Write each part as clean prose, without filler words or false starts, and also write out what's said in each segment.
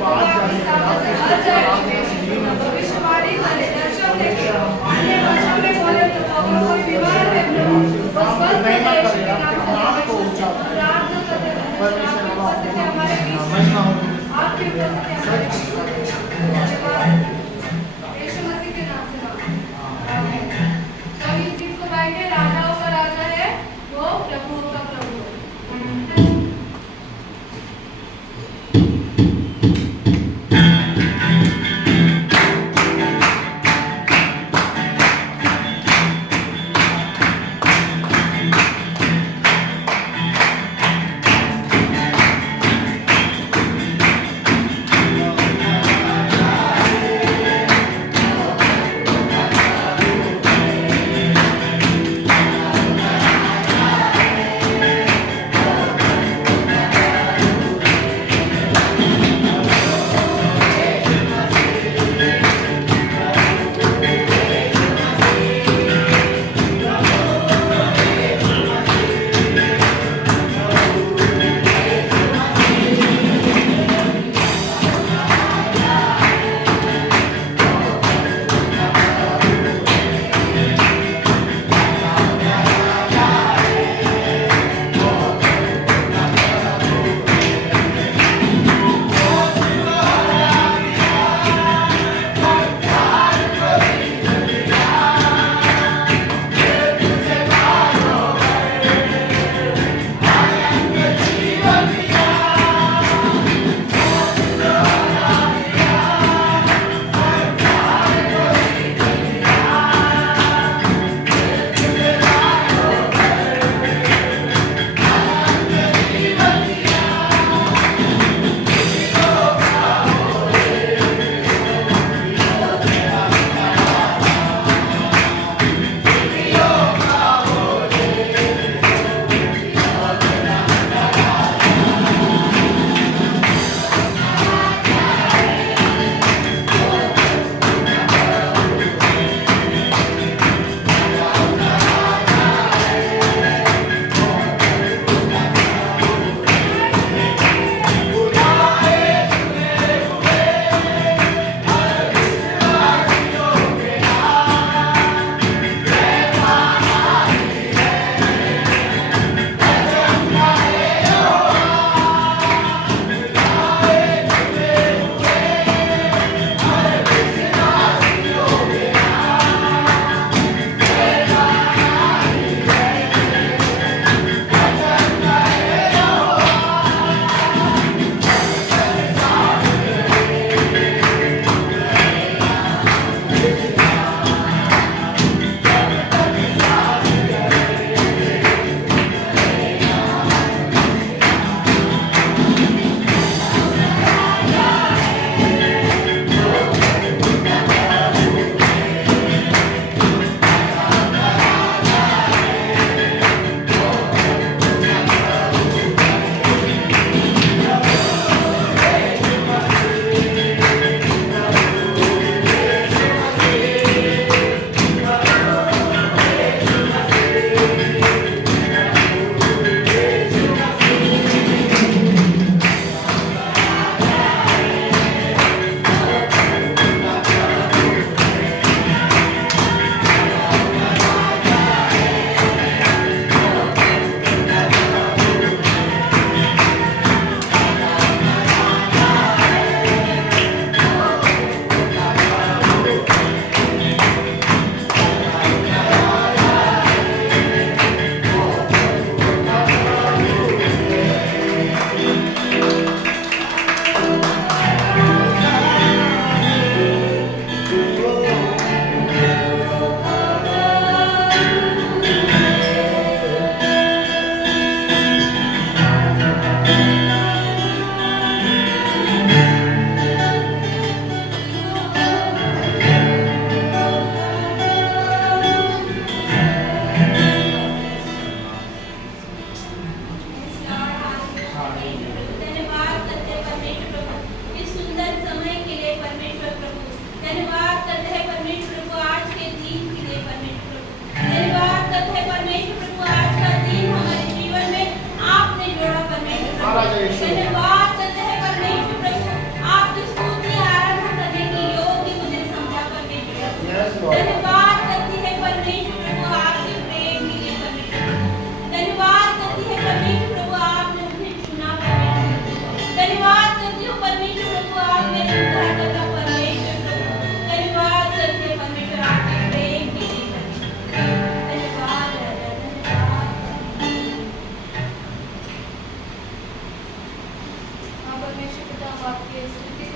वो आपकी सामने से हट जाएगी। भविष्यवाणी करे, दर्शन देखे, अन्य भाषा में बोले तो अगर कोई बीमार है प्रभु वो स्वस्थ है यीशु के नाम से प्रार्थना करते हैं। आपकी उपस्थिति हमारे बीच में, आपकी उपस्थिति हमारे बीच में। धन्यवाद यीशु मसीह के नाम से। आमीन। तब इस गीत को गाएंगे, राजाओं का राजा है वो प्रभुओं का प्रभु है।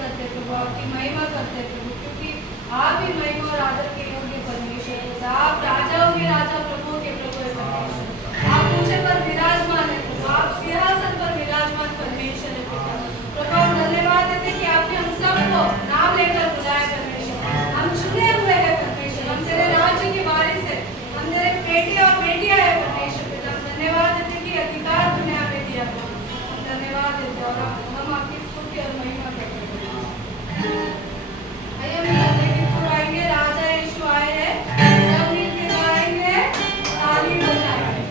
करते प्रभु, आपकी महिमा करते प्रभु, क्योंकि आप ही महिमा और आदर के योग्य परमेश्वर है। आप राजाओं के राजा, प्रभु के प्रभु है परमेश्वर। आप ऊंचे पर विराजमान है प्रभु, आप सिंहासन पर विराजमान परमेश्वर है पिता। प्रभु हम धन्यवाद देते कि आपने हम सबको नाम लेकर बुलाया परमेश्वर। हम चुने हुए हैं परमेश्वर, हम तेरे राज्य के वारिस है, हम तेरे बेटे और बेटियां है परमेश्वर पिता। हम धन्यवाद देते कि अधिकार तूने हमें दिया प्रभु। हम धन्यवाद देते और हम आपकी स्तुति और महिमा करते हैं। आइए हम अपने गीत को गाएंगे, राजा यीशु आए हैं, सब मिलकर गाएंगे, ताली बजाएंगे।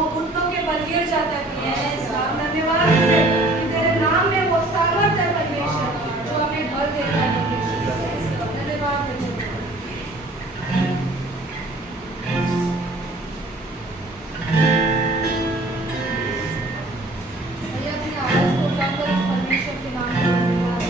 वो घुटनों के बल गिर जाता है परमेश्वर। धन्यवाद कि तेरे नाम में वो सामर्थ है परमेश्वर जो हमें बल देता है परमेश्वर। धन्यवाद भैया अपनी आवाज को उठाकर परमेश्वर के नाम में धन्यवाद।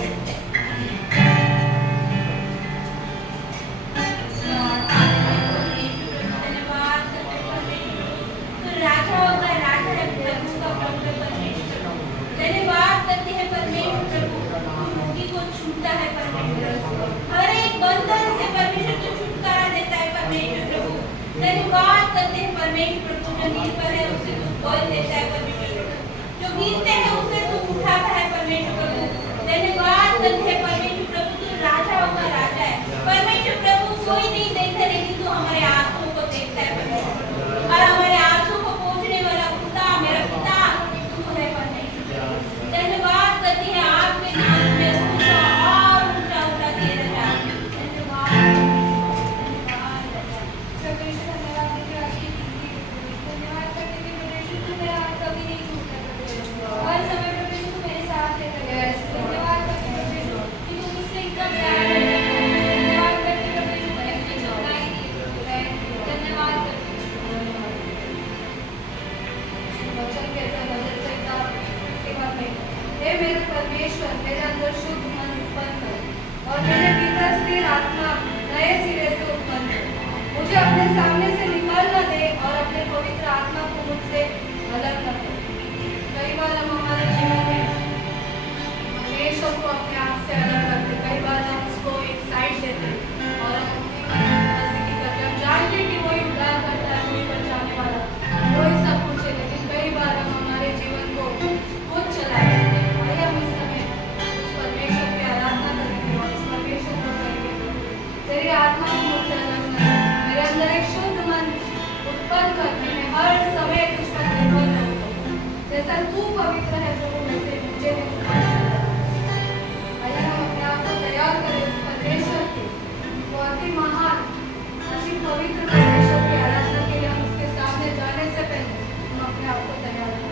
कोई नहीं देखता लेकिन तू हमारे आंसू को देखता है परमेश्वर, और हमारे आंसू को पोंछने वाला खुदा मेरा पिता तू है परमेश्वर। धन्यवाद करती है आपके नाम में ऊंचा और ऊंचा ऊंचा दे रहा है। धन्यवाद परमेश्वर, धन्यवाद देते आज की जिंदगी, धन्यवाद करते हैं परमेश्वर तू मेरा हाथ कभी नहीं छूटता, हर समय परमेश्वर तू मेरे साथ रहता है। धन्यवाद करते हैं परमेश्वर कि तू मुझसे इतना प्यार करता है। हे मेरे परमेश्वर, मेरे अंदर शुद्ध मन उत्पन्न कर और मेरे भीतर स्थिर आत्मा नए सिरे से उत्पन्न कर। मुझे अपने सामने से निकाल न दे और अपने पवित्र आत्मा को मुझसे अलग न कर। कई बार हम हमारे जीवन में परमेश्वर को अपने आप से अलग करते, कई बार हम उसको एक साइड देते और हम अपनी मनमानी करते। हम जानते कि वही उद्धार करता है, वही बचाने वाला, वही सब कुछ है, लेकिन कई बार हम हमारे जीवन को खुद चलाते हैं। हम इस समय उस परमेश्वर की आराधना करेंगे और उस परमेश्वर को कहेंगे तेरी आत्मा को मुझसे अलग न कर, मेरे अंदर एक शुद्ध मन उत्पन्न कर, मैं हर समय तुझ पर निर्भर रहूं, जैसा तू पवित्र है प्रभु वैसे मुझे भी उत्पन्न कर। आइए हम अपने आप को तैयार करें उस परमेश्वर के बहुत ही महान अति पवित्र परमेश्वर की आराधना के लिए। हम उसके सामने जाने से पहले हम अपने आप को तैयार करें।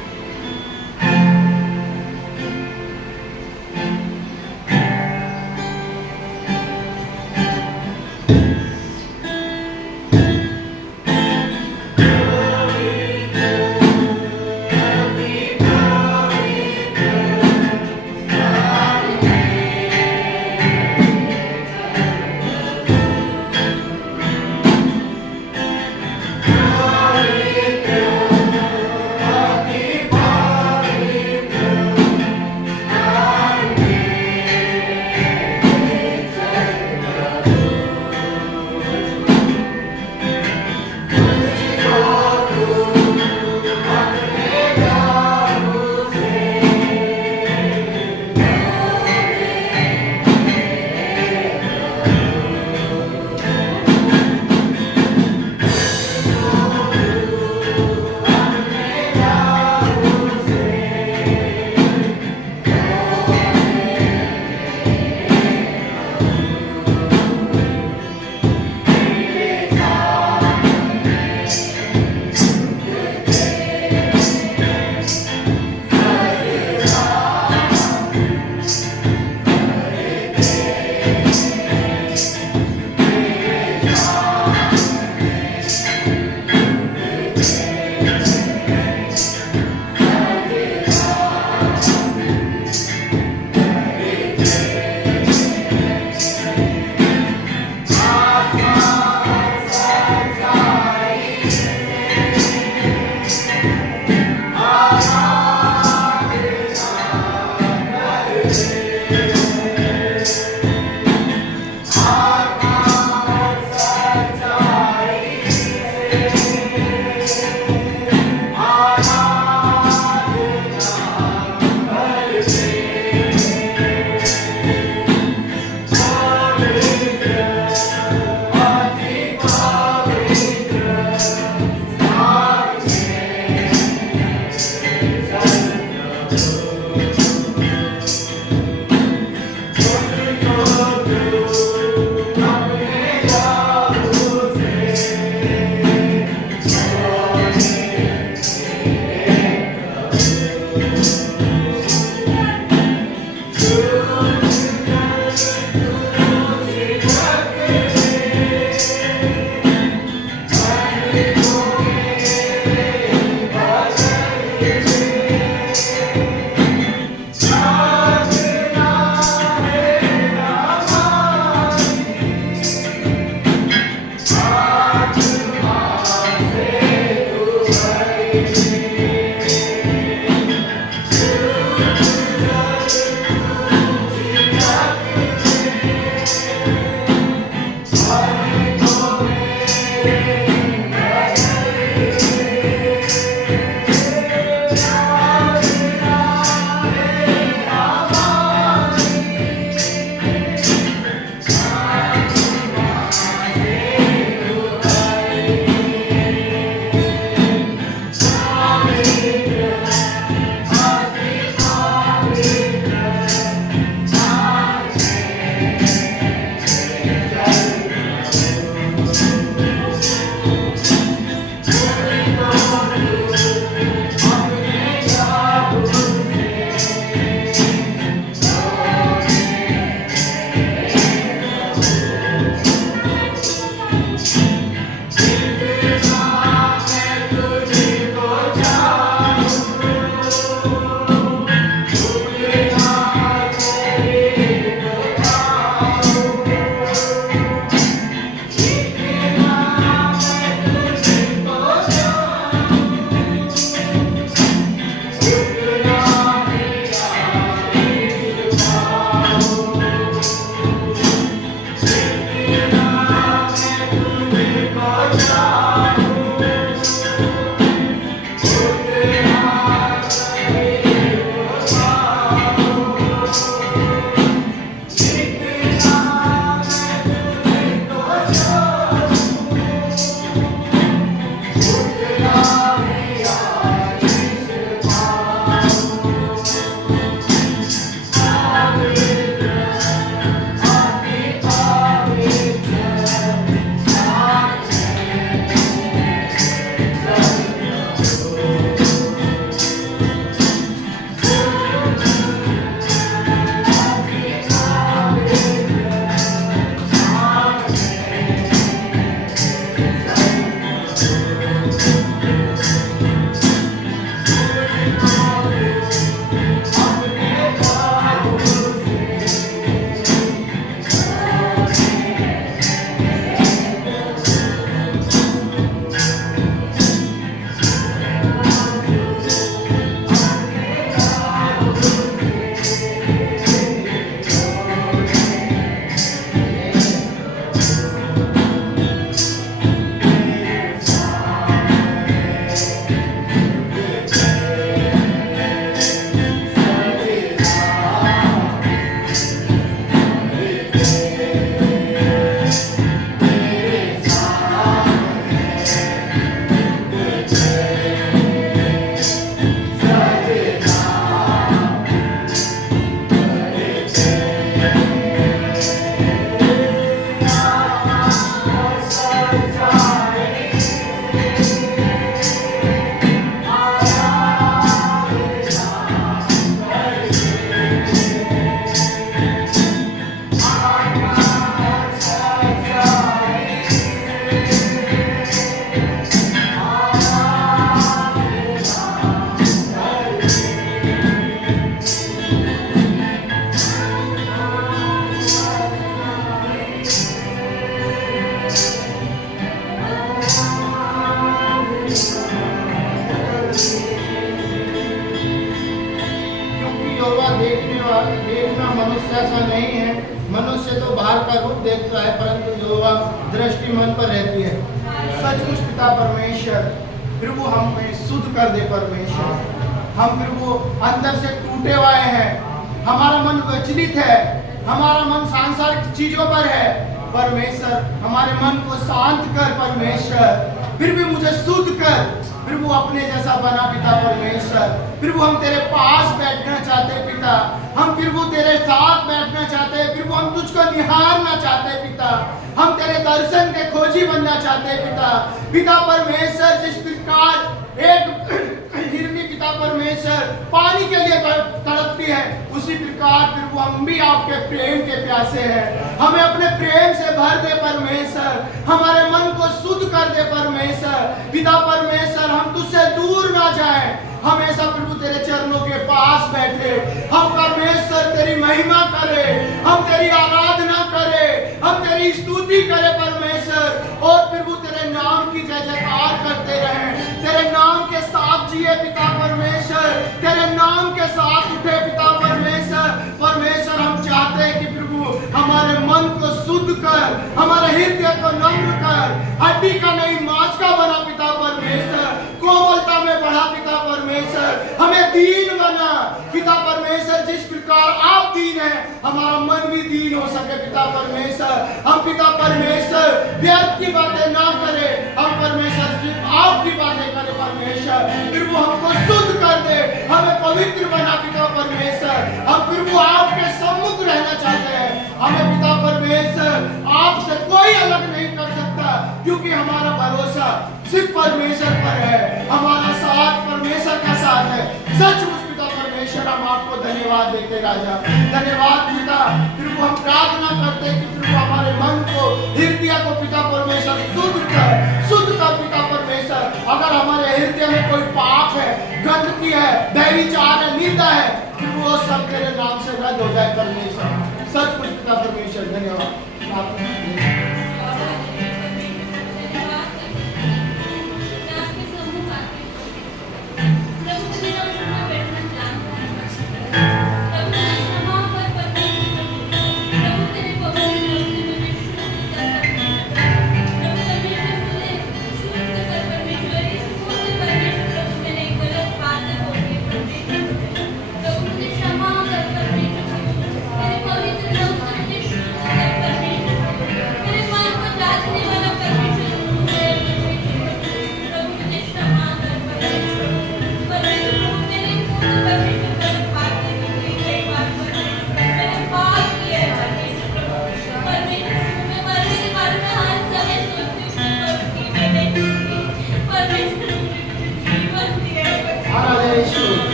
देखना मनुष्य ऐसा नहीं है। मनुष्य तो बाहर का रूप देखता है, परंतु यहोवा दृष्टि मन पर रहती है। सचमुच पिता परमेश्वर, फिर वो हमें शुद्ध कर दे परमेश्वर। हम फिर वो अंदर से टूटे हुए हैं, हमारा मन विचलित है, हमारा मन सांसारिक चीजों पर है। परमेश्वर हमारे मन को शांत कर परमेश्वर, फिर भी मुझे शुद्ध कर, फिर वो अपने जैसा बना पिता परमेश्वर। फिर वो हम तेरे पास बैठना चाहते पिता, हम फिर वो तेरे साथ बैठना चाहते, फिर वो हम तुझको निहारना चाहते पिता, हम तेरे दर्शन के खोजी बनना चाहते पिता। पिता परमेश्वर जिस प्रकार एक हिरनी पिता परमेश्वर पानी के लिए तड़पती है, उसी प्रकार फिर वो हम भी आपके प्रेम के प्यासे हैं। हमें अपने प्रेम से भर दे परमेश्वर, हमारे मन को शुद्ध कर दे परमेश्वर। पिता परमेश्वर हम तुझसे दूर ना जाएं, हमेशा प्रभु तेरे चरणों के पास बैठे, हम परमेश्वर तेरी महिमा करें, हम तेरी आराधना करें, हम तेरी स्तुति करें परमेश्वर। और प्रभु तेरे नाम की जय जयकार करते रहें, तेरे नाम के साथ पिता परमेश्वर, तेरे नाम के साथ उठे पिता परमेश्वर। परमेश्वर हम चाहते हैं कि प्रभु हमारे मन को शुद्ध कर, हमारे हृदय को नम्र कर, हड्डी का नहीं मांस का बना पिता परमेश्वर, कोमलता में बढ़ा पिता परमेश्वर, हमें दीन बना पिता परमेश्वर। जिस प्रकार आप दीन है, हमारा मन भी दीन हो सके पिता परमेश्वर। हम पिता परमेश्वर व्यर्थ की बातें ना करें, हम परमेश्वर सिर्फ आपकी बातें करें परमेश्वर। प्रभु हमको शुद्ध कर दे, हमें पवित्र बना पिता परमेश्वर। हम प्रभु आपके सम्मुख रहना चाहते हैं। हमें पिता परमेश्वर आपसे कोई अलग नहीं कर सकता, क्योंकि हमारा भरोसा सिर्फ परमेश्वर पर है, हमारा साथ परमेश्वर का साथ है। सचमुच पिता परमेश्वर हम आपको धन्यवाद देते राजा, धन्यवाद पिता। प्रभु हम प्रार्थना करते कि प्रभु हमारे मन को, हृदय को पिता परमेश्वर शुद्ध कर पिता परमेश्वर। अगर हमारे हृदय में कोई पाप है, गंदगी है, व्यभिचार है, निंदा है, प्रभु वो सब तेरे नाम से रद्द हो जाए परमेश्वर। सचमुच पिता परमेश्वर धन्यवाद।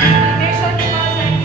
परमेश्वर के पास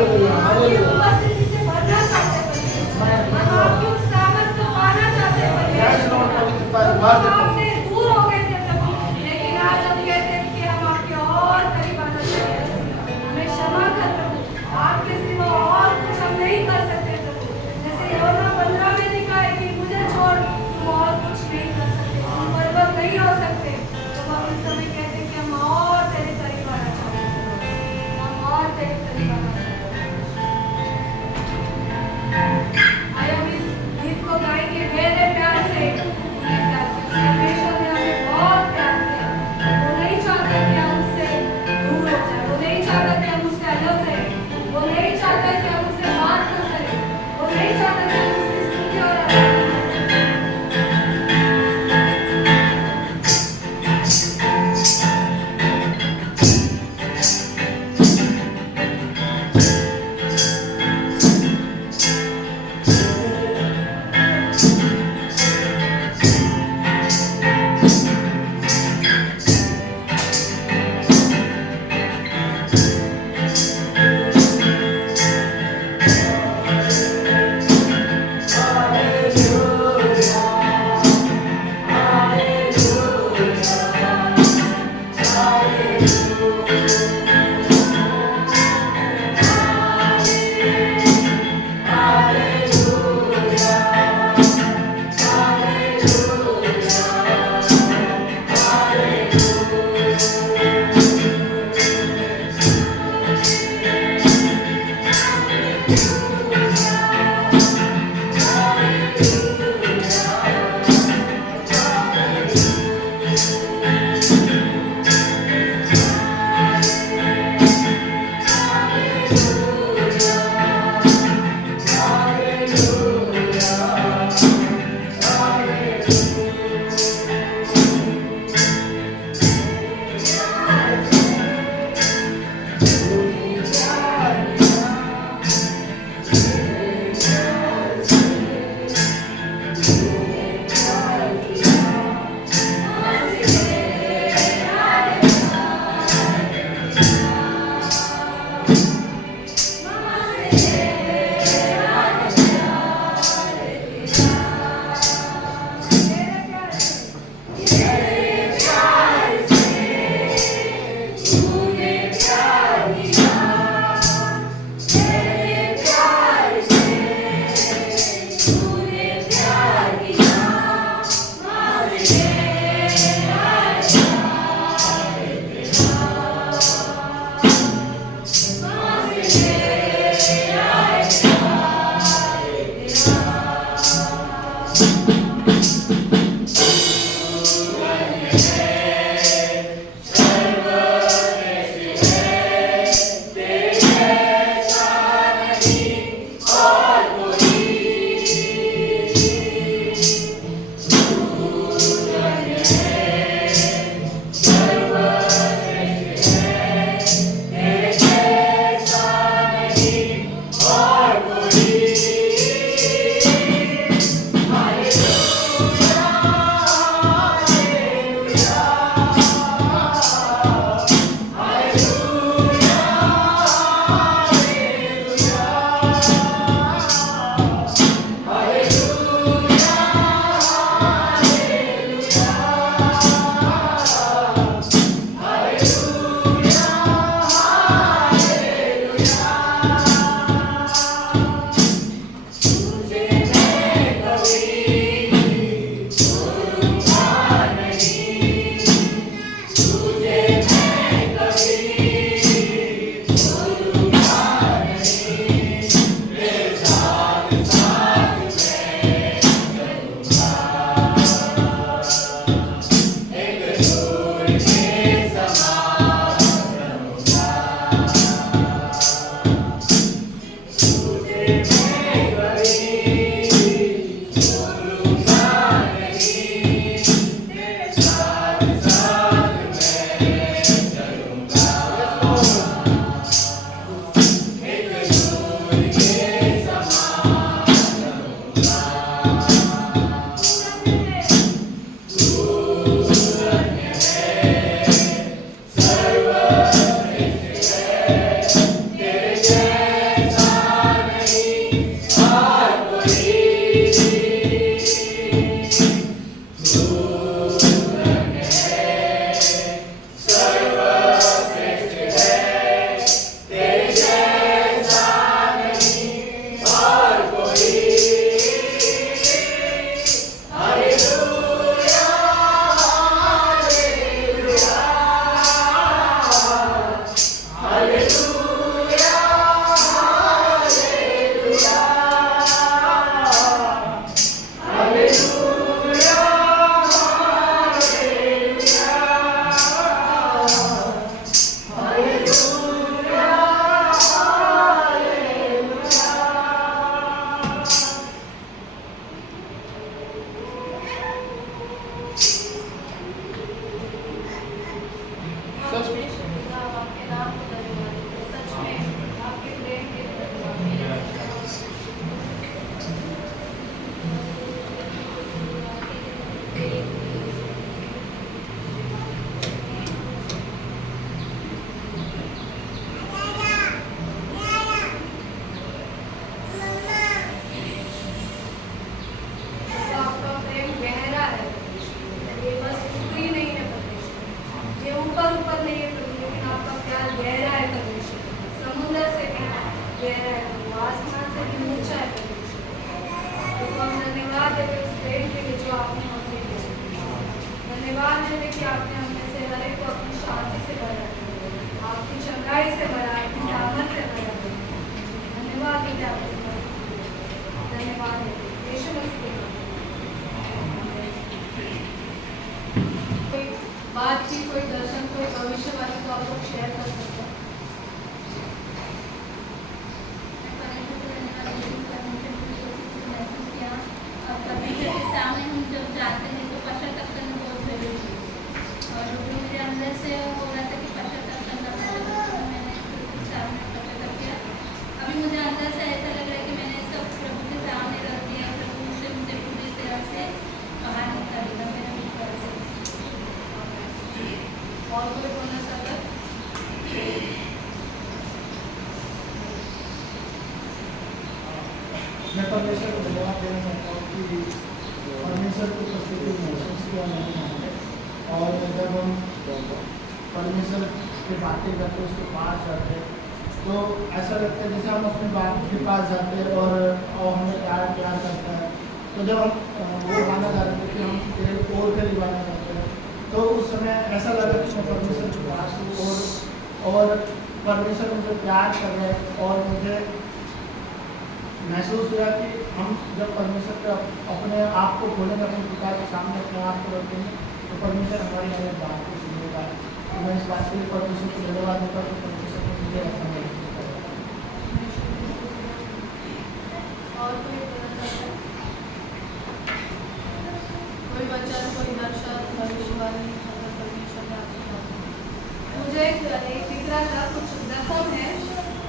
हालेलुया, आपकी हालेलुया। उपस्थिति से भरना चाहते हैं हम आपकी उस सामर्थ को पाना चाहते हैं Yes, Lord, पवित्र तो परिवार हम देते हैं। आपसे दूर हो गए थे प्रभु लेकिन आज हम कहते हैं कि हम आपके और करीब आना चाहिए हमें क्षमा कर प्रभु आपके सिवा और कुछ हम नहीं कर सकते प्रभु जैसे यूहन्ना 15 में लिखा है कि मुझे छोड़ तुम और कुछ नहीं कर सकते तुम बर्बाद नहीं हो सकते तो हम इस समय कहते हैं कि हम और तेरे करीब आना चाहते हैं हम और तेरे करीब आना चाहते हैं आइए हम इस गीत को गाएंगे मेरे प्यार से उन्हें प्यार से परमेश्वर ने हमें बहुत प्यार किया वो नहीं चाहता कि हम उससे दूर हो जाए वो नहीं चाहता कि हम उससे अलग रहें वो नहीं चाहता कि हम उससे बात न करें वो नहीं चाहता कि हम उसकी स्तुति और आराधना करें अपने पिता आपके नाम को धन्यवाद देते हैं। सच में आपके प्रेम के लिए धन्यवाद। तो आपका प्रेम गहरा है, ये बस ऊपरी नहीं है परमेश्वर, ये ऊपर ऊपर नहीं है प्रभु, लेकिन आपका प्यार गहरा है परमेश्वर, समुद्र से भी गहरा है प्रभु, आसमान से भी ऊंचा है परमेश्वर। तो हम धन्यवाद देते हैं उस प्रेम के लिए जो आपने हमसे किया। धन्यवाद देते कि आपने हमें से हर एक को अपनी शांति से भरा, आपकी चंगाई से भरा, आपकी सामर्थ से भरा। धन्यवाद देते हैं आपके धन्यवाद देते यीशु मसीह के नाम में। कोई बातचीत, कोई दर्शन, कोई भविष्यवाणी को आप लोग शेयर कर सकते हैं। परमेश्वर के सामने हम जब जाते हैं तो पश्चाताप करना बहुत जरूरी है, और मेरे अंदर से हो रहा था कि पश्चाताप करना, मैंने उसके सामने पश्चाताप किया। अभी मुझे अंदर से ऐसा लग रहा है कि मैंने सब प्रभु के सामने रख दिया, प्रभु से मुझे पूरी तरह से बाहर निकालेगा मेरा विश्वास है। और कोई बोलना चाहता है? मैं परमेश्वर को धन्यवाद देना चाहता हूँ कि परमेश्वर की उपस्थिति महसूस किया नहीं है, और जब हम परमेश्वर की बातें करते उसके पास जाते हैं तो ऐसा लगता है जैसे हम अपने बाप के पास जाते हैं और हमें प्यार प्यार करता है। तो जब हम वो गाना गा रहे थे कि हम तेरे और करीब आना चाहते हैं, तो उस समय ऐसा लगा कि मैं परमेश्वर के पास हूँ और परमेश्वर मुझे प्यार कर रहे हैं, और मुझे महसूस हुआ कि हम जब परमेश्वर का अपने आप को खोलेंगे, अपने पिता के सामने अपने आप को रखेंगे, तो परमेश्वर हमारी हर एक बात को सुनेगा। तो मैं इस बात के लिए परमेश्वर को धन्यवाद देता हूँ कि परमेश्वर को मुझे ऐसा महसूस करेगा। और कोई बोलना चाहता है? कोई वचन, कोई दर्शन, भविष्यवाणी अगर परमेश्वर ने आपको कहा। मुझे एक दिख रहा था, कुछ जख्म है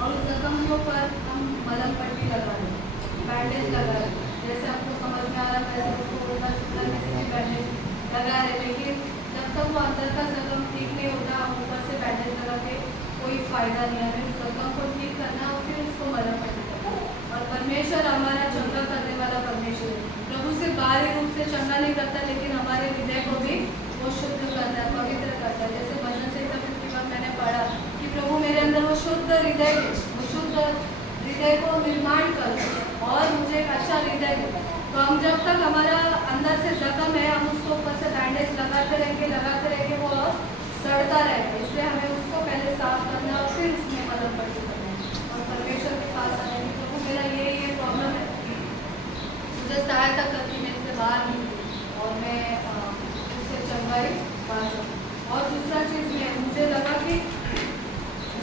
और उस जख्मों पर हम मलहम पट्टी लगा रहे हैं, बैंडेज लगा रहे हैं। जैसे आपको समझ में आ रहा है वैसे उसको उल्टा सीधा किसी भी बैंडेज लगा रहे, लेकिन जब तक वो अंदर का जख्म ठीक नहीं होता, हम ऊपर से बैंडेज लगा के कोई फायदा नहीं है। हमें उस जख्म को ठीक करना और फिर उसको मलहम पट्टी करना। और परमेश्वर हमारा चंगा करने वाला परमेश्वर है। प्रभु से बाहरी रूप से चंगा नहीं करता, लेकिन हमारे हृदय को भी वो शुद्ध करता है, पवित्र करता है। जैसे भजन संहिता 51 मैंने पढ़ा कि प्रभु मेरे अंदर वो शुद्ध हृदय, वो शुद्ध हृदय को निर्माण कर और मुझे एक अच्छा हृदय दे। तो हम जब तक हमारा अंदर से जख्म है, हम उसको ऊपर से बैंडेज लगाते रहेंगे वो और सड़ता रहेगा। इसलिए हमें उसको पहले साफ करना और फिर उसमें मलहम पट्टी करना और परमेश्वर के पास आने की। प्रभु मेरा ये प्रॉब्लम है, मुझे सहायता करती, मैं इससे बाहर नहीं हूँ और मैं उससे चंगाई पा सकूँ। और दूसरा चीज़ में मुझे लगा कि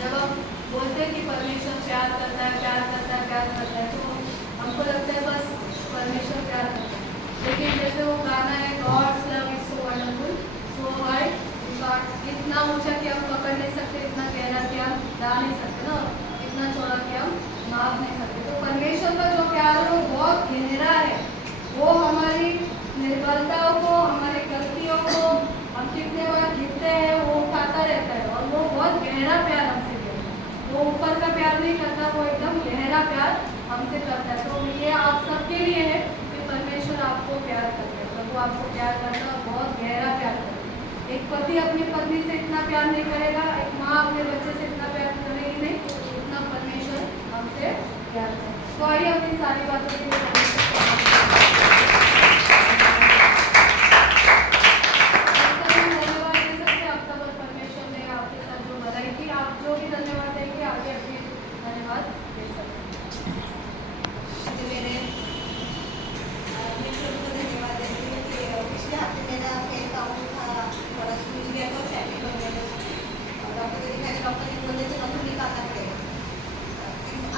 जब हम बोलते हैं कि परमेश्वर प्यार करता है, तो हमको लगता है बस परमेश्वर प्यार करता है, लेकिन जैसे वो गाना है God's love is so wonderful so wide, इतना ऊंचा कि हम पकड़ नहीं सकते, इतना गहरा कि हम ला नहीं सकते ना, इतना चौड़ा कि हम माप नहीं सकते। तो परमेश्वर का जो प्यार है वो बहुत गहरा है, वो हमारी निर्बलताओं को, हमारी गलतियों को, हम कितने बार गिरते हैं वो उठाता रहता है, और वो बहुत गहरा प्यार हमसे करता है। वो ऊपर का प्यार नहीं करता, वो एकदम गहरा प्यार हमसे करता है। तो ये आप सबके लिए है कि परमेश्वर आपको प्यार करता है, प्रभु आपको प्यार करता है और बहुत गहरा प्यार करता है। एक पति अपनी पत्नी से इतना प्यार नहीं करेगा, एक माँ अपने बच्चे से इतना प्यार करेगी नहीं, इतना परमेश्वर हमसे प्यार करता है। तो आइए अपनी सारी बातों के लिए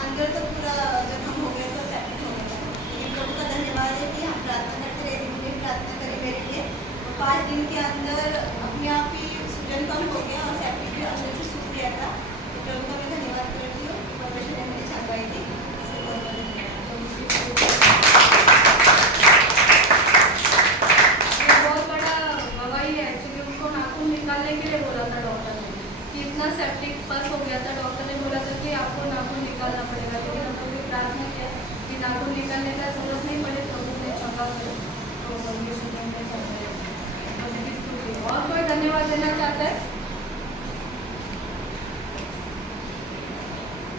अंदर तो पूरा जख्म हो गया था, सेटिंग हो गया था, लेकिन इतना सेप्टिक पस हो गया था, डॉक्टर ने बोला था कि आपको नाखून निकालना पड़ेगा, लेकिन हम लोग ने प्रार्थना किया कि नाखून निकालने का जरूरत नहीं पड़े, प्रभु ने क्षमा करे। तो परमेश्वर ने हमें कर दिया। और कोई धन्यवाद देना चाहता है?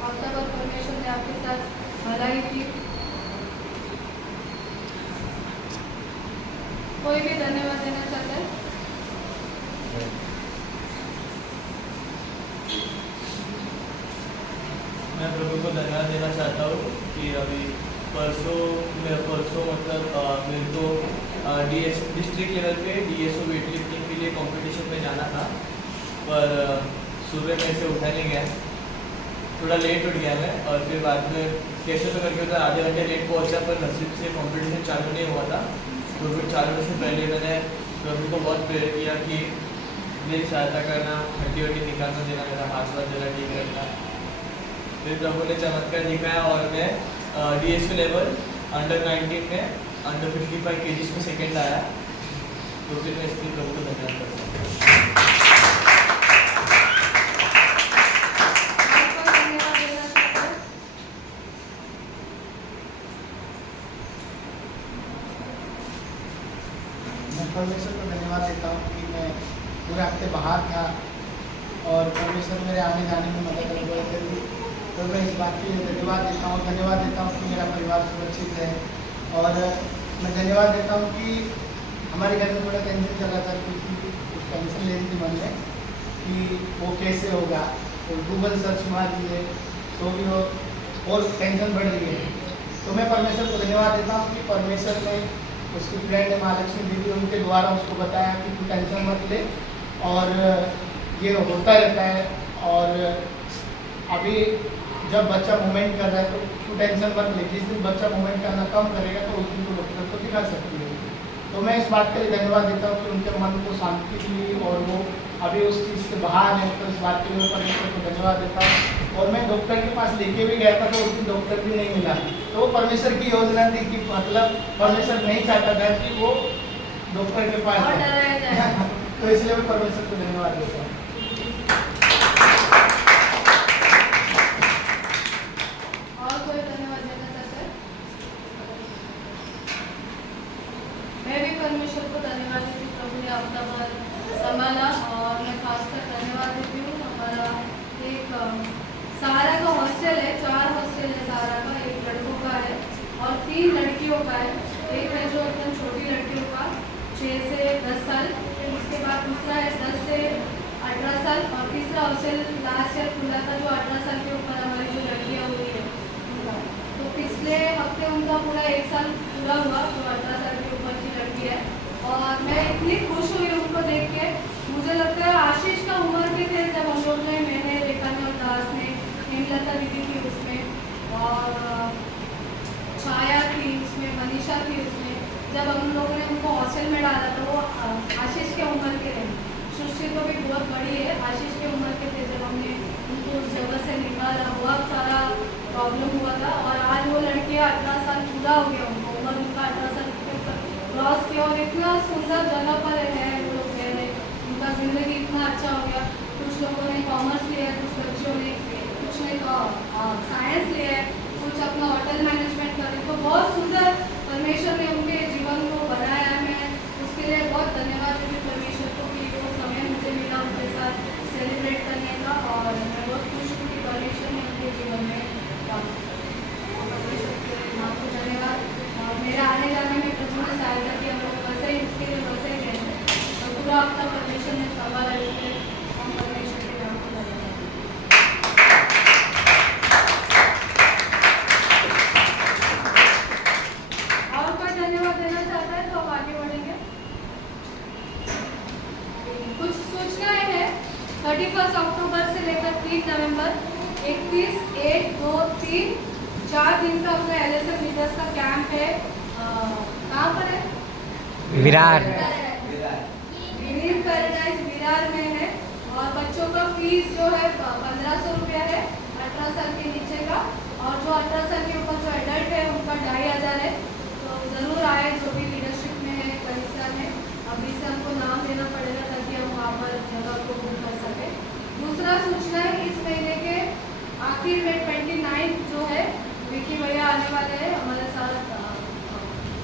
हफ्ता भर परमेश्वर ने आपके साथ भलाई की। कोई भी धन्यवाद देना चाहता है? मैं प्रभु को धन्यवाद देना चाहता हूँ कि अभी परसों मतलब मेरे को डिस्ट्रिक्ट लेवल पे DSO वेट लिफ्टिंग के लिए कंपटीशन में जाना था, पर सुबह में से उठा नहीं गया, थोड़ा लेट उठ गया मैं, और फिर बाद में कैसे तो करके उधर आधे घंटे लेट पहुँचा, पर नसीब से कंपटीशन चालू नहीं हुआ था। तो फिर चालू होने से पहले मैंने प्रभु को बहुत प्रेयर किया कि मेरी सहायता करना, हड्डी वड्डी निकालना देना, मेरा हाथ वाथ देना ठीक रखना। फिर प्रभु ने चमत्कार दिखाया और मैं DSO लेवल अंडर 19 में अंडर 55 kg में सेकंड आया। तो फिर मैं इसलिए प्रभु को धन्यवाद करता हूँ। आपको धन्यवाद देना चाहता है? मैं परमेश्वर को धन्यवाद देता हूँ कि मैं पूरे हफ्ते बाहर था और परमेश्वर मेरे आने जाने में मदद करी। तो मैं इस बात के लिए धन्यवाद देता हूँ कि मेरा परिवार सुरक्षित है। और मैं धन्यवाद देता हूँ कि हमारे घर में थोड़ा टेंशन चल रहा था, क्योंकि कुछ टेंशन ले रही थी मन में कि वो कैसे होगा, तो गूगल सर्च मार दिए तो भी वो और टेंशन बढ़ रही है। तो मैं परमेश्वर को धन्यवाद देता हूँ कि परमेश्वर ने उसकी फ्रेंड है महालक्ष्मी दीदी, उनके द्वारा उसको बताया कि तू टेंशन मत ले और ये होता रहता है। और अभी जब बच्चा मूवमेंट कर रहा है तो तू टेंशन मत ले, जिस दिन बच्चा मूवमेंट करना कम करेगा तो उस दिन तो डॉक्टर को दिखा सकती है। तो मैं इस बात के लिए धन्यवाद देता हूँ कि उनके मन को शांति मिली और वो अभी उस चीज़ से बाहर है। तो इस बात के लिए परमेश्वर को धन्यवाद देता हूँ। और मैं डॉक्टर के पास लेके भी गया था तो उस दिन डॉक्टर भी नहीं मिला। तो वो परमेश्वर की योजना थी कि मतलब परमेश्वर नहीं चाहता था कि वो डॉक्टर के पास और डराया जाए। तो इसलिए मैं परमेश्वर को धन्यवाद देता हूँ। और कोई धन्यवाद देना चाहता है? मैं भी परमेश्वर को धन्यवाद देती हूँ, प्रभु ने हफ्ता भर संभाला। और मैं खासकर धन्यवाद देती हूँ हमारा एक सहारा का हॉस्टल है, 4 हॉस्टल है सहारा का, एक लड़कों का है और 3 लड़कियों का है। एक है जो एकदम छोटी लड़कियों का 6 से 10 साल, उसके बाद दूसरा है 10 से 18 साल और तीसरा हॉस्टल लास्ट ईयर खुला था जो 18 साल के ऊपर हमारी जो लड़कियाँ हुई है उनका। तो पिछले हफ्ते उनका पूरा 1 साल पूरा हुआ जो 18 साल के ऊपर की लड़की है। और मैं इतनी खुश हुई उनको देख के। मुझे लगता है आशीष का उम्र के थे जब हम लोग ने, मैंने रेखानी और दास ने, हेमलता दीदी थी उसमें और छाया थी उसमें, मनीषा थी उसमें। जब हम लोगों ने उनको हॉस्टल में डाला तो वो आशीष के उम्र के थे। सृष्टि तो भी बहुत बड़ी है, आशीष के उम्र के थे जब हमने उनको उस जगह से निकाला। बहुत सारा प्रॉब्लम हुआ था और आज वो लड़कियाँ 18 साल पूरा हो गया, उनको उम्र उनका 18 साल के ऊपर क्रॉस किया और इतना सुंदर जगह पर है वो लोग रह रहे। उनका ज़िंदगी इतना अच्छा हो गया। कुछ लोगों ने कॉमर्स लिया है, कुछ बच्चों ने, कुछ ने साइंस लिया है, कुछ अपना होटल मैनेजमेंट कर रहे। तो बहुत सुंदर परमेश्वर ने उनके जीवन को बनाया है। मैं उसके लिए बहुत धन्यवाद देती हूँ परमेश्वर को कि वो समय मुझे मिला उनके साथ सेलिब्रेट करने का। और मैं बहुत खुश हूँ कि परमेश्वर ने उनके जीवन में परमेश्वर के नाम को धन्यवाद। और मेरे आने जाने में प्रभु ने सहायता की, हम लोग बसे ही उसके लिए बसे गए हैं और पूरा हफ्ता परमेश्वर ने संभाला। इसलिए हम परमेश्वर के नाम को धन्यवाद। और कोई धन्यवाद देना चाहता है तो हम आगे बढ़ेंगे। कुछ सूचनाएं हैं। 31 अक्टूबर से लेकर 3 नवंबर 31, 1, 2, 3 4 दिन का अपना LSM लीडर्स का कैंप है। कहाँ पर है? विरार। ग्रीन पैराडाइज विरार में है। और बच्चों का फीस जो है 1500 रुपया है 18 साल के नीचे का। और जो 18 साल के ऊपर जो एडल्ट है उनका 2500 है। तो ज़रूर आए जो भी लीडरशिप में है कलिसिया में। अभी से हमको नाम देना पड़ेगा ताकि हम वहाँ पर जगह को बुक कर सकें। दूसरा आखिर में 29 जो है विकी भैया आने वाले हैं हमारे साथ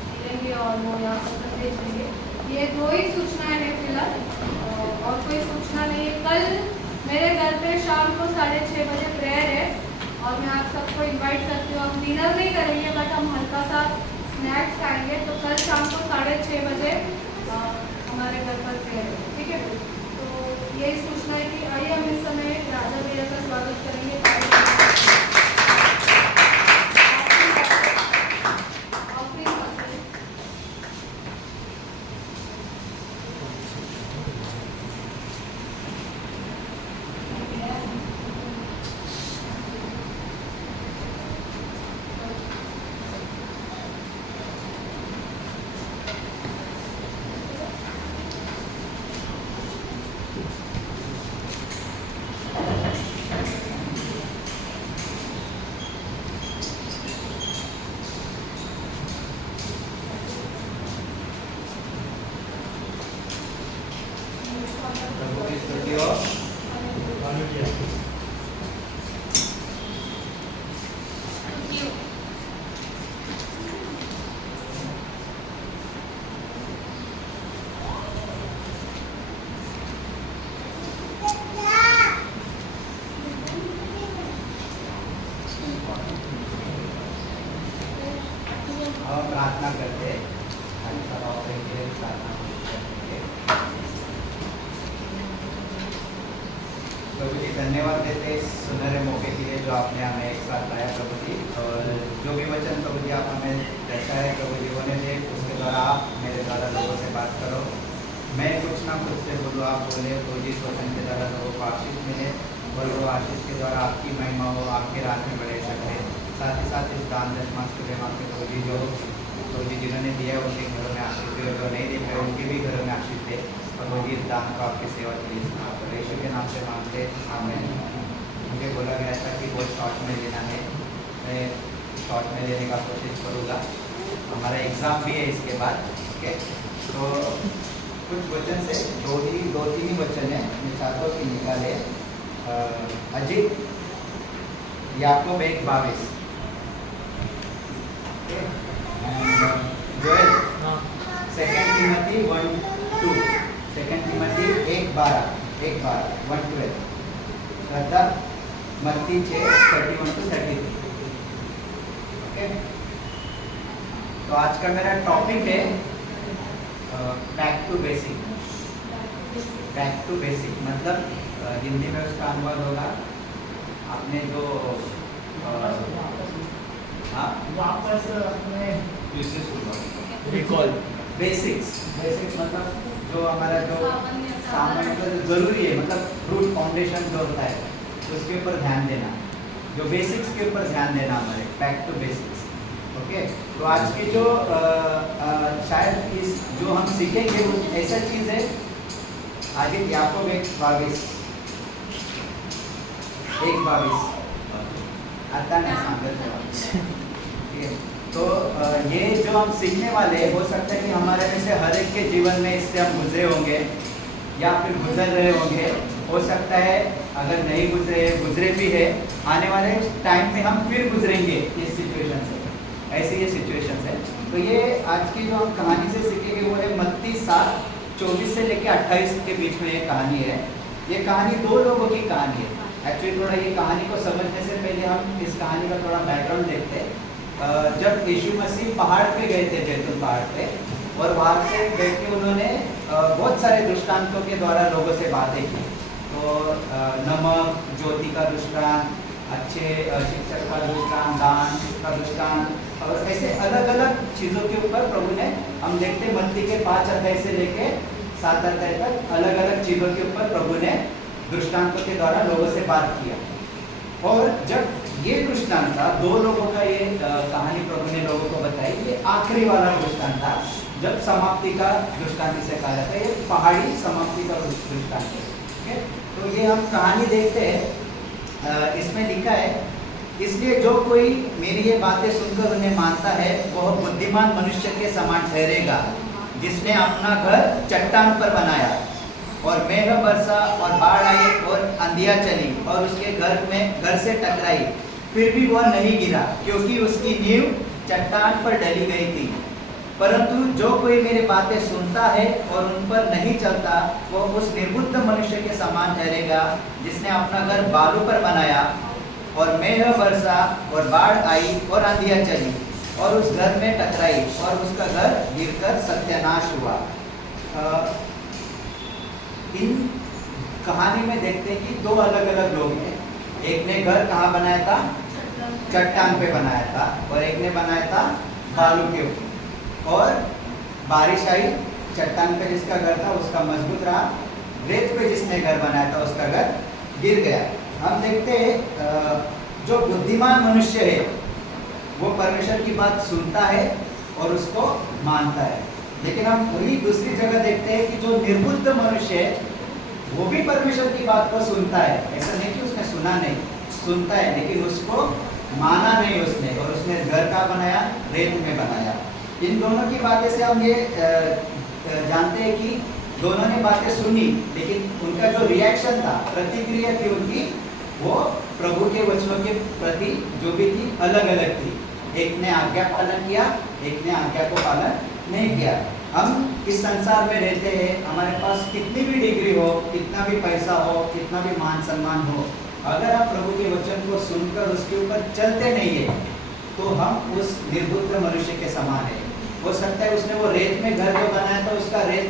मिलेंगे और वो यहाँ पर संदेश देंगे। ये 2 ही सूचनाएं हैं फिलहाल, और कोई सूचना नहीं है। कल मेरे घर पे शाम को 6:30 बजे प्रेयर है और मैं आप सबको इनवाइट करती हूँ। हम डिनर नहीं करेंगे बट हम हल्का सा स्नैक्स खाएंगे। तो कल शाम को 6:30 बजे हमारे घर पर प्रेयर है, ठीक है। तो यही सूचना है कि आइए हम इस समय राजा भैया का स्वागत करेंगे। प्रार्थना करते हैं। प्रभु जी धन्यवाद देते इस सुनहरे मौके के लिए जो आपने हमें एक साथ लाया प्रभु जी, और जो भी वचन प्रभु जी आप हमें दर्शा है प्रभु जी होने दे, उसके द्वारा आप मेरे द्वारा लोगों से बात करो। मैं कुछ ना खुद से बोलूँ, आप बोले तो जिस वचन के द्वारा लोगों को आशीष मिले और वो आशीष के द्वारा आपकी महिमा हो, आपके राज में बढ़े सके। साथ ही साथ इस दान दशमांश के प्रेमा के प्रभु जी जो प्रभु जी जिन्होंने दिया है उनके घरों में आशीष दे, और जो नहीं दे पाए उनके भी घरों में आशीष दे। और वो इस दान को आपकी सेवा के लिए इस्तेमाल करो। यीशु के नाम से मांगते आमीन। मुझे बोला गया था कि बहुत शॉर्ट में लेना है, मैं शॉर्ट में लेने का कोशिश करूँगा। हमारा एग्ज़ाम भी है इसके बाद, ओके। तो कुछ वचन से दो तीन ही वचन है, मैं चाहता हूँ कि निकाले। अजित याकूब 1:22, जोएल 2 टिमोथी 1:2, 2 टिमोथी 1:12, श्रद्धा मत्ती 6:31-33, ओके। तो आज का मेरा टॉपिक है back to basic. Back to basic मतलब हिंदी में उसका अनुवाद होगा आपने जो वापस अपने रिकॉल बेसिक्स मतलब जो हमारा जो सामान्य जो जरूरी है, मतलब रूट फाउंडेशन जो होता है उसके ऊपर ध्यान देना, जो बेसिक्स के ऊपर ध्यान देना, हमारे बैक टू बेसिक्स, ओके। तो आज की जो शायद इस जो हम सीखेंगे वो ऐसा चीज़ है। आगे याकूब 1:22 आता नहीं सांगत, ठीक है। तो ये जो हम सीखने वाले हैं, हो सकता है कि हमारे में से हर एक के जीवन में इससे हम गुजरे होंगे या फिर गुजर रहे होंगे। हो सकता है अगर नहीं गुजरे भी है, आने वाले टाइम में हम फिर गुजरेंगे इस सिचुएशन से। ऐसी ये सिचुएशन है। तो ये आज की जो हम कहानी से सीखेंगे वो है मत्ती 7:24 से लेकर 28 के बीच में ये कहानी है। ये कहानी 2 लोगों की कहानी है। एक्चुअली थोड़ा ये कहानी को समझने से पहले हम इस कहानी का थोड़ा बैकग्राउंड देखते हैं। जब यीशु मसीह पहाड़ पे गए थे, जैतून पहाड़ पे, और वहाँ से बैठ के उन्होंने बहुत सारे दृष्टांतों के द्वारा लोगों से बातें की। तो नमक ज्योति का दृष्टांत, अच्छे शिक्षक का दृष्टांत, दान का दृष्टांत, और ऐसे अलग अलग चीज़ों के ऊपर प्रभु ने, हम देखते मत्ती के 5 अध्याय से लेके 7 अध्याय तक अलग अलग चीज़ों के ऊपर प्रभु ने दृष्टांतों के द्वारा लोगों से बात किया। और जब ये दृष्टांत था, 2 लोगों का ये कहानी प्रभु ने लोगों को बताई। ये आखिरी वाला दृष्टांत था, जब समाप्ति का दृष्टांत इसे कहा जाता है। ये पहाड़ी समाप्ति का दृष्टांत है, ठीक है। तो ये हम कहानी देखते हैं, इसमें लिखा है, इसलिए जो कोई मेरी ये बातें सुनकर उन्हें मानता है वह बुद्धिमान मनुष्य के समान ठहरेगा, जिसने अपना घर चट्टान पर बनाया और मेघ बरसा और बाढ़ आई और आंधियां चली और उसके घर से टकराई, फिर भी वह नहीं गिरा क्योंकि उसकी नींव चट्टान पर डली गई थी। परंतु जो कोई मेरी बातें सुनता है और उन पर नहीं चलता, वो उस निर्बुद्ध मनुष्य के समान ठहरेगा जिसने अपना घर बालू पर बनाया, और मेघ बरसा और बाढ़ आई और आंधियां चली और उस घर में टकराई और उसका घर गिरकर सत्यानाश हुआ। इन कहानी में देखते हैं कि दो अलग अलग लोग हैं। एक ने घर कहाँ बनाया था? चट्टान पे बनाया था, और एक ने बनाया था बालू के ऊपर। और बारिश आई, चट्टान पे जिसका घर था उसका मजबूत रहा, रेत पे जिसने घर बनाया था उसका घर गिर गया। हम देखते हैं जो बुद्धिमान मनुष्य है वो परमेश्वर की बात सुनता है और उसको मानता है। लेकिन हम वही दूसरी जगह देखते हैं कि जो निर्बुद्ध मनुष्य है वो भी परमेश्वर की बात को सुनता है। ऐसा नहीं कि उसने सुना नहीं, सुनता है, लेकिन उसको माना नहीं उसने, और उसने घर का बनाया, रेत में बनाया। इन दोनों की बातें से हम ये जानते हैं कि दोनों ने बातें सुनी, लेकिन उनका जो रिएक्शन था, प्रतिक्रिया थी उनकी, वो प्रभु के वचनों के प्रति जो भी थी अलग अलग थी। एक ने आज्ञा पालन किया, एक ने आज्ञा को पालन नहीं किया। हम इस संसार में रहते हैं, हमारे पास कितनी भी डिग्री हो, कितना भी पैसा हो, कितना भी मान सम्मान हो, अगर आप प्रभु के वचन को सुनकर उसके ऊपर चलते नहीं है तो हम उस निर्बुद्ध मनुष्य के समान है। हो सकता है उसने वो रेत में घर जो बनाया था, उसका रेत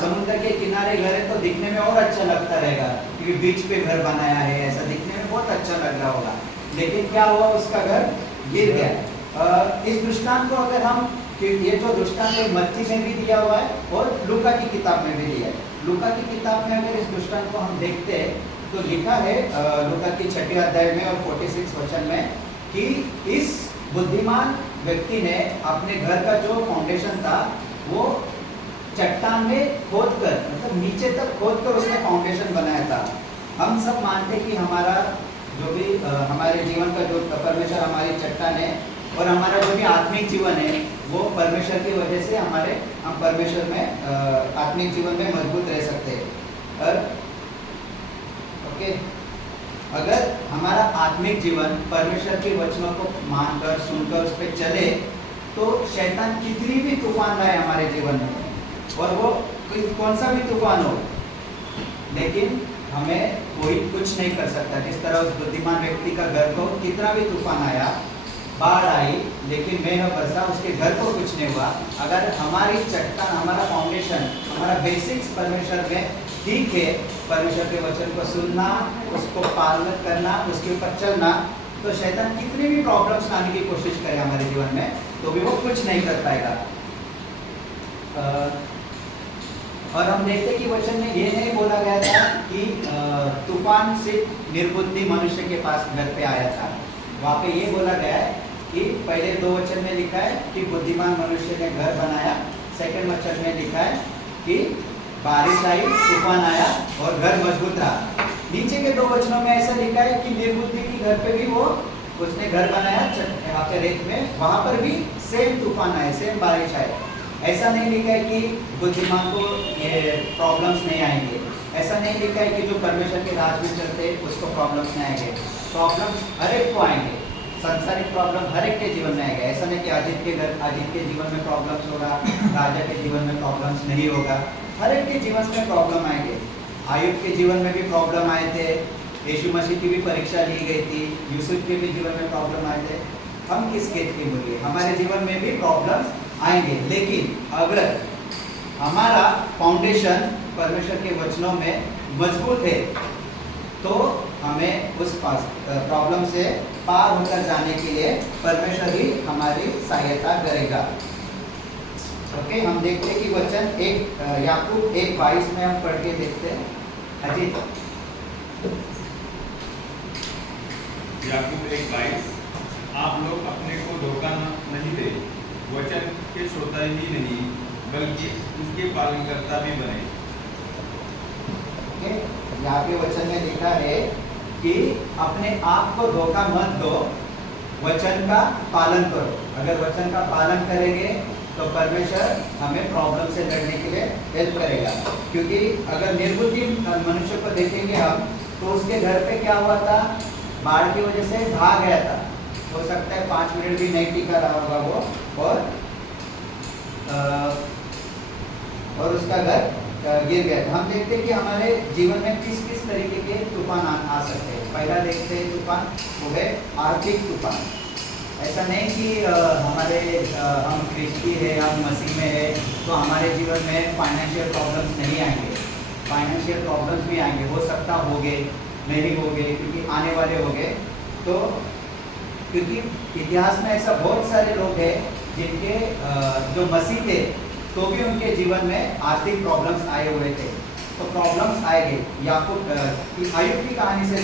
समुद्र के किनारे घर है तो दिखने में और अच्छा लगता रहेगा क्योंकि बीच पे घर बनाया है, ऐसा दिखने में बहुत अच्छा लग रहा होगा। लेकिन क्या हुआ? उसका घर गिर गया। इस दृष्टांत को अगर हम, ये जो दृष्टांत मत्ती में भी दिया हुआ है और लूका की किताब में भी दिया है। लूका की किताब में अगर इस दृष्टांत को हम देखते हैं तो लिखा है लूका की 6 अध्याय में और 46 वचन में कि इस बुद्धिमान व्यक्ति ने अपने घर का जो फाउंडेशन था वो चट्टान में खोदकर, मतलब नीचे तक खोदकर उसने फाउंडेशन बनाया था। हम सब मानते हैं कि हमारा जो भी हमारे जीवन का जो परमेश्वर हमारी चट्टान है, और हमारा जो भी आत्मिक जीवन है वो परमेश्वर की वजह से हम परमेश्वर में आत्मिक जीवन में मजबूत रह सकते हैं। ओके, अगर हमारा आत्मिक जीवन परमेश्वर के वचनों को मानकर सुनकर उस पर चले तो शैतान कितनी भी तूफान लाए हमारे जीवन में, और वो कौन सा भी तूफान हो, लेकिन हमें कोई कुछ नहीं कर सकता। जिस तरह उस बुद्धिमान व्यक्ति का घर को कितना भी तूफान आया, बाढ़ आई, लेकिन मेघ बरसा, उसके घर को कुछ नहीं हुआ। अगर हमारी चट्टान, हमारा फाउंडेशन, हमारा बेसिक्स परमेश्वर में ठीक है, परमेश्वर के वचन को सुनना, उसको पालन करना, उसके ऊपर चलना, तो शैतान कितनी भी प्रॉब्लम्स लाने की कोशिश करे हमारे जीवन में तो भी वो कुछ नहीं कर पाएगा। और हम देखते कि वचन में ये नहीं बोला गया था कि तूफान सिर्फ निर्बुद्धि मनुष्य के पास घर पे आया था। वहाँ पे ये बोला गया है कि पहले 2 वचन में लिखा है कि बुद्धिमान मनुष्य ने घर बनाया, सेकंड वचन में लिखा है कि बारिश आई, तूफान आया और घर मजबूत रहा। नीचे के 2 वचनों में ऐसा लिखा है कि निर्बुद्धि की घर पे भी वो उसने घर बनाया यहाँ पे रेत में, वहाँ पर भी सेम तूफान आए, सेम बारिश आए। ऐसा नहीं लिखा है कि बुद्धिमान को ये प्रॉब्लम्स नहीं आएंगे, ऐसा नहीं लिखा है कि जो परमेश्वर के राज में चलते उसको प्रॉब्लम्स नहीं आएंगे। प्रॉब्लम्स हर एक को आएंगे, सांसारिक प्रॉब्लम हर एक के जीवन में आएगा। ऐसा नहीं कि अजीत के जीवन में प्रॉब्लम्स होगा, राजा के जीवन में प्रॉब्लम्स नहीं होगा, हर एक के जीवन में प्रॉब्लम आएंगे। आयुब के जीवन में भी प्रॉब्लम आए थे, यीशु मसीह की भी परीक्षा ली गई थी, यूसुफ के भी जीवन में प्रॉब्लम आए थे। हम किस खेत के बोलिए, हमारे जीवन में भी प्रॉब्लम्स आएंगे, लेकिन अगर हमारा फाउंडेशन परमेश्वर के वचनों में मजबूत है तो हमें उस प्रॉब्लम से पार होकर जाने के लिए परमेश्वर ही हमारी सहायता करेगा। ओके, हम देखते हैं कि वचन याकूब 1:22 में हम पढ़ के देखते हैं। अजीत, याकूब 1:22, आप लोग अपने को धोखा नहीं दे, वचन के श्रोता ही नहीं बल्कि उसके पालनकर्ता भी बने। ओके, यहाँ पे वचन में लिखा है कि अपने आप को धोखा मत दो, वचन का पालन करो। अगर वचन का पालन करेंगे तो परमेश्वर हमें प्रॉब्लम से लड़ने के लिए हेल्प करेगा। क्योंकि अगर निर्बुद्धि मनुष्य को देखेंगे हम, तो उसके घर पे क्या हुआ था, बाढ़ की वजह से भाग गया था। हो सकता है 5 मिनट भी नहीं टिका रहा होगा वो, और उसका घर गिर गया था। हम देखते हैं कि हमारे जीवन में किस किस तरीके के तूफान आ सकते हैं। पहला देखते हैं तूफान वो है आर्थिक तूफान। ऐसा नहीं कि हम ख्रिस्ती है, हम मसीह में है तो हमारे जीवन में फाइनेंशियल प्रॉब्लम्स नहीं आएंगे। फाइनेंशियल प्रॉब्लम्स भी आएंगे, हो सकता होंगे, नहीं होंगे, क्योंकि आने वाले होंगे। तो क्योंकि इतिहास में ऐसा बहुत सारे लोग हैं जिनके जो मसीह थे तो भी उनके जीवन में आर्थिक प्रॉब्लम्स आए हुए थे। तो प्रॉब्लम्स आएंगे। याकूब आयुब की कहानी से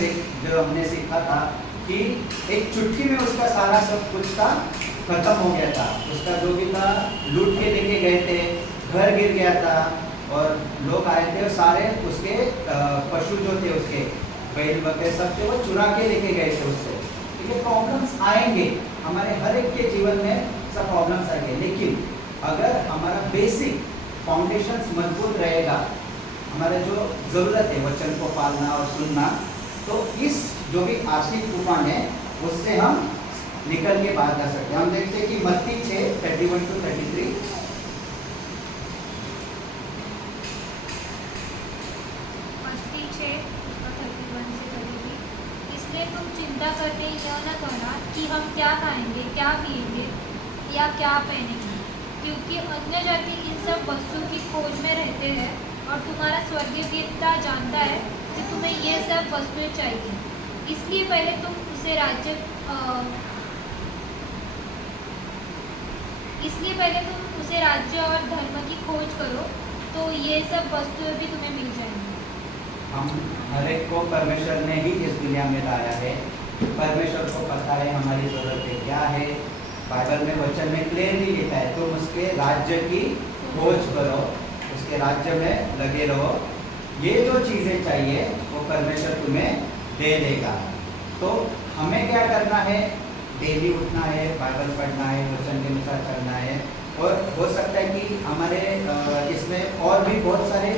जो हमने सीखा था कि एक चुटकी में उसका सारा सब कुछ था खत्म हो गया था। उसका जो भी था लूट के लेके गए थे, घर गिर गया था, और लोग आए थे और सारे उसके पशु जो थे, उसके बैल बकरे सब थे, वो चुरा के लेके गए थे उससे। ये प्रॉब्लम्स आएंगे हमारे हर एक के जीवन में, सब प्रॉब्लम्स आएंगे। लेकिन अगर हमारा बेसिक फाउंडेशंस मजबूत रहेगा, हमारा जो ज़रूरत है वचन को पालना और सुनना, तो इस जो भी आर्थिक तूफान है उससे हम निकल के बाहर जा सकते हैं। हम देखते हैं कि मत्ती 6:31-33, मत्ती 6:31-33, इसलिए तुम चिंता करके यह न कहना कि हम क्या खाएंगे, क्या पिएंगे या क्या पहनेंगे, क्योंकि अन्य जाति इन सब वस्तुओं की खोज में रहते हैं, और तुम्हारा स्वर्गीय पिता जानता है कि तुम्हें ये सब वस्तुएं चाहिए। इसलिए पहले तुम उसे राज्य और धर्म की खोज करो, तो ये सब वस्तुएं भी तुम्हें मिल जाएंगी। हम हर एक को परमेश्वर ने ही इस दुनिया में लाया है। परमेश्वर को पता है हमारी ज़रूरतें क्या है। बाइबल में वचन में क्लियरली लिखा है, तुम उसके राज्य की खोज करो, उसके राज्य में लगे रहो, ये जो चीज़ें चाहिए वो परमेश्वर तुम्हें दे देगा। तो हमें क्या करना है, डेली उठना है, बाइबल पढ़ना है, वचन के अनुसार चलना है। और हो सकता है कि हमारे इसमें और भी बहुत सारे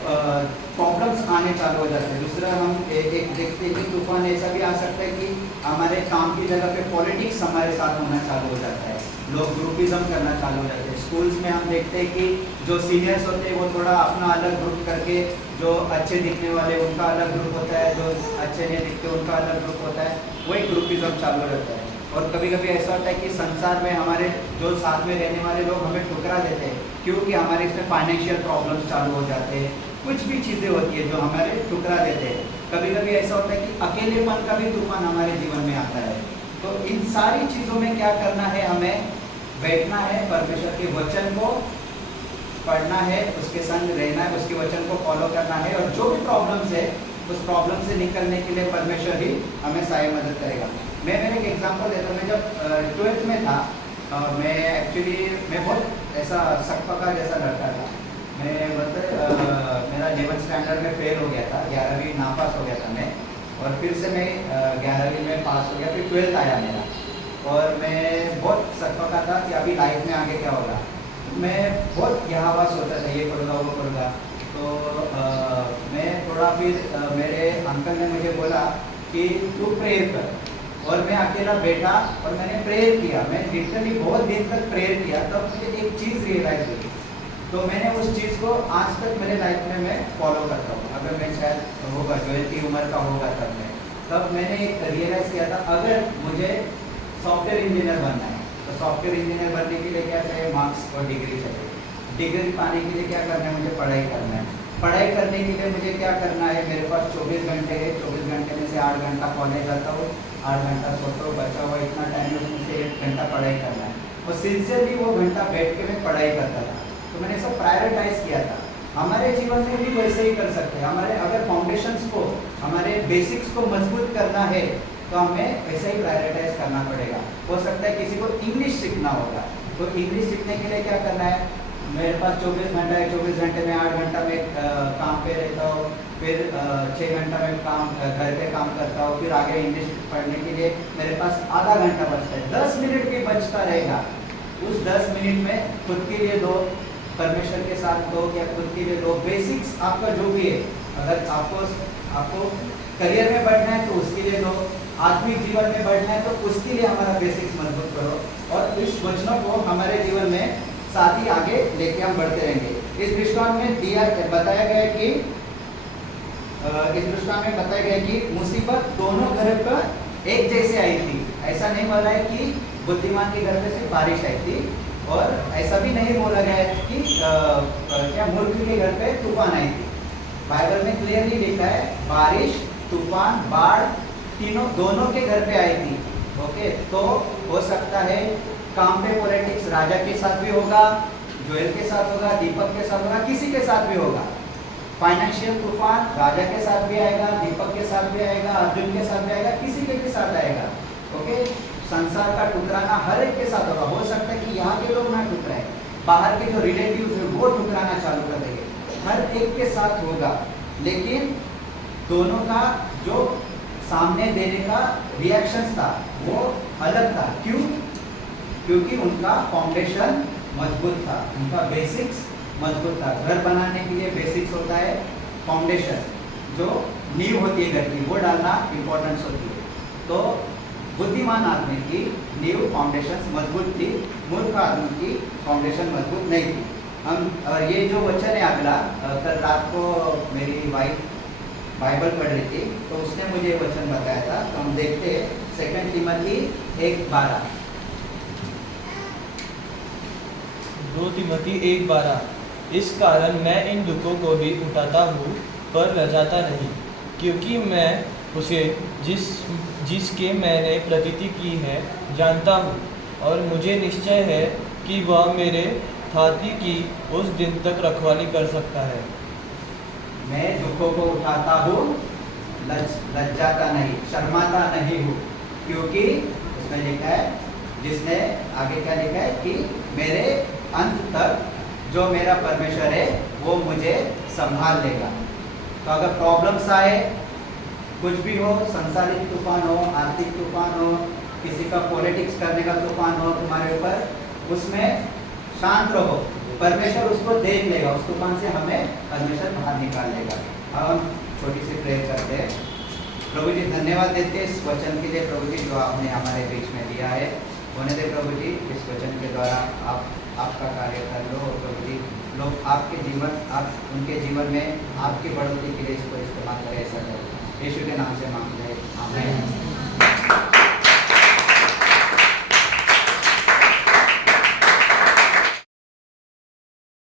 प्रॉब्लम्स आने चालू हो जाते हैं। दूसरा हम एक देखते हैं कि तूफान ऐसा भी आ सकता है कि हमारे काम की जगह पे पॉलिटिक्स हमारे साथ होना चालू हो जाता है, लोग ग्रुपिज्म करना चालू हो जाते हैं। स्कूल्स में हम देखते हैं कि जो सीनियर्स होते हैं वो थोड़ा अपना अलग ग्रुप करके, जो अच्छे दिखने वाले उनका अलग ग्रुप होता है, जो अच्छे नहीं दिखते उनका अलग ग्रुप होता है, वही ग्रुपिज्म चालू रहता है। और कभी कभी ऐसा होता है कि संसार में हमारे जो साथ में रहने वाले लोग हमें ठुकरा देते हैं, क्योंकि हमारे इसमें फाइनेंशियल प्रॉब्लम्स चालू हो जाते हैं, कुछ भी चीज़ें होती है जो हमारे ठुकरा देते हैं। कभी कभी ऐसा होता है कि अकेलेपन का भी तूफान हमारे जीवन में आता है। तो इन सारी चीज़ों में क्या करना है, हमें बैठना है, परमेश्वर के वचन को पढ़ना है, उसके संग रहना है, उसके वचन को फॉलो करना है, और जो भी प्रॉब्लम्स है उस प्रॉब्लम से निकलने के लिए परमेश्वर ही हमें सहाय मदद करेगा। मैं मेरे एक एग्जांपल देता हूँ। मैं जब 12th में था, मैं बहुत ऐसा सकपका जैसा लड़का था। मैं मतलब मेरा 11th स्टैंडर्ड में फेल हो गया था, 11वीं नापास हो गया था मैं, और फिर से मैं 11वीं में पास हो गया, फिर 12th आया मेरा, और मैं बहुत सकपका था कि अभी लाइफ में आगे क्या होगा। मैं बहुत यहाँ वहाँ सोचा था, ये करूँगा वो करूँगा। तो मैं थोड़ा फिर मेरे अंकल ने मुझे बोला कि तू प्रेयर कर, और मैं अकेला बैठा और मैंने प्रेयर किया। मैं लिटरली बहुत दिन तक प्रेयर किया, तब मुझे एक चीज़ रियलाइज हुई। तो मैंने उस चीज़ को आज तक मेरे लाइफ में मैं फॉलो करता हूँ। अगर मैं शायद होगा 12th की उम्र का होगा तब मैंने एक रियलाइज़ किया था, अगर मुझे सॉफ्टवेयर इंजीनियर बनना है तो सॉफ्टवेयर इंजीनियर बनने के लिए क्या चाहिए, मार्क्स और डिग्री चाहिए। डिग्री पाने के लिए क्या करना है, मुझे पढ़ाई करना है। पढ़ाई करने के लिए मुझे क्या करना है, मेरे पास 24 घंटे है, 24 घंटे में से 8 घंटा कॉलेज जाता हूँ, 8 घंटा सोता हूँ, बचा हुआ इतना टाइम है, उसमें से 1 घंटा पढ़ाई करना है। और सिंसियरली वो घंटा बैठ के मैं पढ़ाई करता था। तो मैंने सब प्रायोरिटाइज किया था। हमारे जीवन में भी वैसे ही कर सकते हैं। हमारे अगर फाउंडेशंस को, हमारे बेसिक्स को मजबूत करना है तो हमें वैसे ही प्रायोरिटाइज करना पड़ेगा। हो सकता है किसी को इंग्लिश सीखना होगा, तो इंग्लिश सीखने के लिए क्या करना है, मेरे पास 24 घंटा है, 24 घंटे में 8 घंटा में काम पे रहता हूँ, फिर 6 घंटा में घर पे काम करता हूँ, फिर आगे इंग्लिश पढ़ने के लिए मेरे पास आधा घंटा बचता है, 10 मिनट भी बचता रहेगा उस 10 मिनट में खुद के लिए दो, परमेश्वर के साथ दो, या खुद के लिए दो। बेसिक्स आपका जो भी है, अगर आपको करियर में बढ़ना है तो उसके लिए दो, आत्मिक जीवन में बढ़ना है तो उसके लिए हमारा बेसिक्स मजबूत करो, और इस वचनों को हमारे जीवन में साथ ही आगे लेके हम बढ़ते रहेंगे। इस दृष्टांत में बताया गया कि मुसीबत दोनों घर पर एक जैसे आई थी। ऐसा नहीं बोला है कि बुद्धिमान के घर पे सिर्फ बारिश आई थी, और ऐसा भी नहीं बोला गया है कि क्या मूर्ख के घर पे तूफान आई थी। बाइबल में क्लियरली लिखा है बारिश, तूफान, बाढ़ दोनों के घर पे आई थी। ओके, तो हो सकता है काम पे पॉलिटिक्स राजा के साथ भी होगा, जोएल के साथ होगा, दीपक के साथ होगा, किसी के साथ भी होगा। फाइनेंशियल तूफान राजा के साथ भी आएगा, दीपक के साथ भी आएगा, अर्जुन के साथ भी आएगा, किसी के भी साथ आएगा। ओके, संसार का टुकराना हर एक के साथ होगा। हो सकता है कि यहाँ के लोग ना टुकराए, बाहर के जो रिलेटिव्स हैं वो टुकराना चालू कर देंगे, हर एक के साथ होगा। लेकिन दोनों का जो सामने देने का रिएक्शन था वो अलग था। क्यों? क्योंकि उनका फाउंडेशन मजबूत था, उनका बेसिक्स मजबूत था। घर बनाने के लिए बेसिक्स होता है फाउंडेशन, जो नींव होती है घर की, वो डालना इंपॉर्टेंस होती है। तो बुद्धिमान आदमी की नींव फाउंडेशन मजबूत थी, मूर्ख आदमी की फाउंडेशन मजबूत नहीं थी। हम और ये जो वचन है अगला, कल रात को मेरी वाइफ बाइबल पढ़ रही थी तो उसने मुझे वचन बताया था। तो हम देखते हैं 2 तिमोथी 1:12। 2 तिमोथी 1:12। इस कारण मैं इन दुखों को भी उठाता हूँ पर लजाता नहीं, क्योंकि मैं उसे जिसके मैंने प्रतीति की है जानता हूँ, और मुझे निश्चय है कि वह मेरे छाती की उस दिन तक रखवाली कर सकता है। मैं दुखों को उठाता हूँ, लज्जाता नहीं, शर्माता नहीं हूँ, क्योंकि उसमें लिखा है, जिसने आगे क्या लिखा है कि मेरे अंत तक जो मेरा परमेश्वर है वो मुझे संभाल लेगा। तो अगर प्रॉब्लम्स आए, कुछ भी हो, संसारिक तूफान हो, आर्थिक तूफान हो, किसी का पॉलिटिक्स करने का तूफान हो तुम्हारे ऊपर, उसमें शांत रहो, परमेश्वर उसको देख लेगा, उस तूफान से हमें परमेश्वर बाहर निकाल लेगा। अब हम छोटी सी प्रेयर करते हैं। प्रभु जी धन्यवाद देते हैं इस वचन के लिए, प्रभु जी जो आपने हमारे बीच में दिया है। होने दे प्रभु जी, इस वचन के द्वारा आपका कार्य कर लो, और प्रभु जी लोग आपके जीवन, आप उनके जीवन में आपकी बढ़ोतरी के लिए इसको इस्तेमाल करें, ऐसा करो। यीशु के नाम से मांगते हैं, आमीन।